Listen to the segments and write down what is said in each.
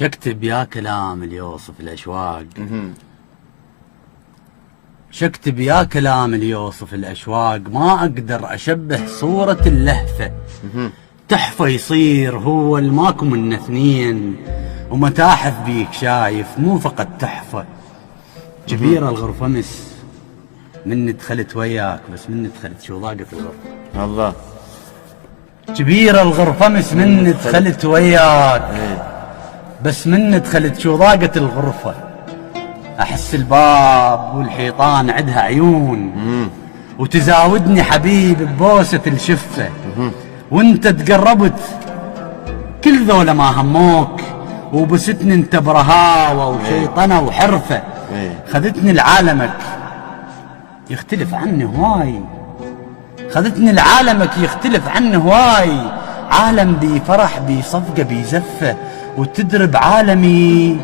شكتب يا كلام اللي يوصف الأشواق، شكتب يا كلام اللي يوصف الأشواق، ما أقدر أشبه صورة اللهفة. تحفة يصير هو الماكو من اثنين، ومتاحف بيك شايف مو فقط تحفة. كبيرة الغرفة مس من دخلت وياك، بس من دخلت شو ضاقت الغرفة. الله. كبيرة الغرفة مس من دخلت وياك، بس من دخلت شو ضاقت الغرفة. أحس الباب والحيطان عدها عيون، وتزاودني حبيب ببوسة الشفة. وانت تقربت كل ذولا ما هموك، وبستني انت برهاوة وشيطنة وحرفة. خذتني لعالمك يختلف عني هواي، خذتني لعالمك يختلف عني هواي. عالم بي فرح بي صفقة بي زفة، وتدرب عالمي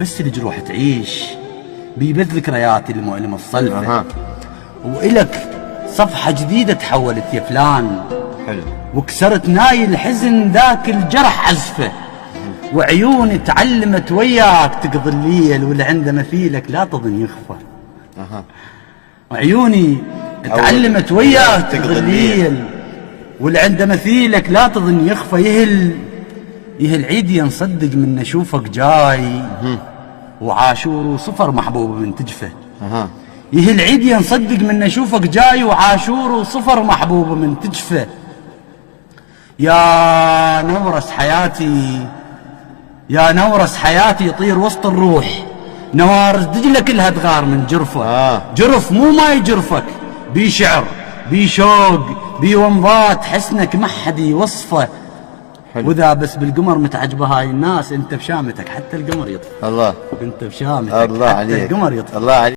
بس الجروح تعيش بيبث ذكرياتي المؤلمة الصلفة. وإلك صفحة جديدة تحولت يا فلان. حلو. وكسرت ناي الحزن ذاك الجرح عزفه، وعيوني تعلمت وياك تقضي الليل، واللي عنده مثيلك لا تظن يخفى. وعيوني تعلمت وياك تقضي الليل، واللي عنده مثيلك لا تظن يخفى. يهل عيدي نصدق من نشوفك جاي، وعاشور وصفر محبوب من تجفه. يهل عيدي نصدق من نشوفك جاي، وعاشور وصفر محبوب من تجفه. يا نورس حياتي، يا نورس حياتي يطير وسط الروح. نوارس دجلة كلها تغار من جرفه. جرف مو ما يجرفك، بي شعر بي شوق بي ومضات حسنك ما حد يوصفه. وذا بس بالقمر متعجبه هاي الناس، انت بشامتك حتى القمر يطفى. الله. انت بشامتك الله حتى عليك. القمر يطفى. الله عليك.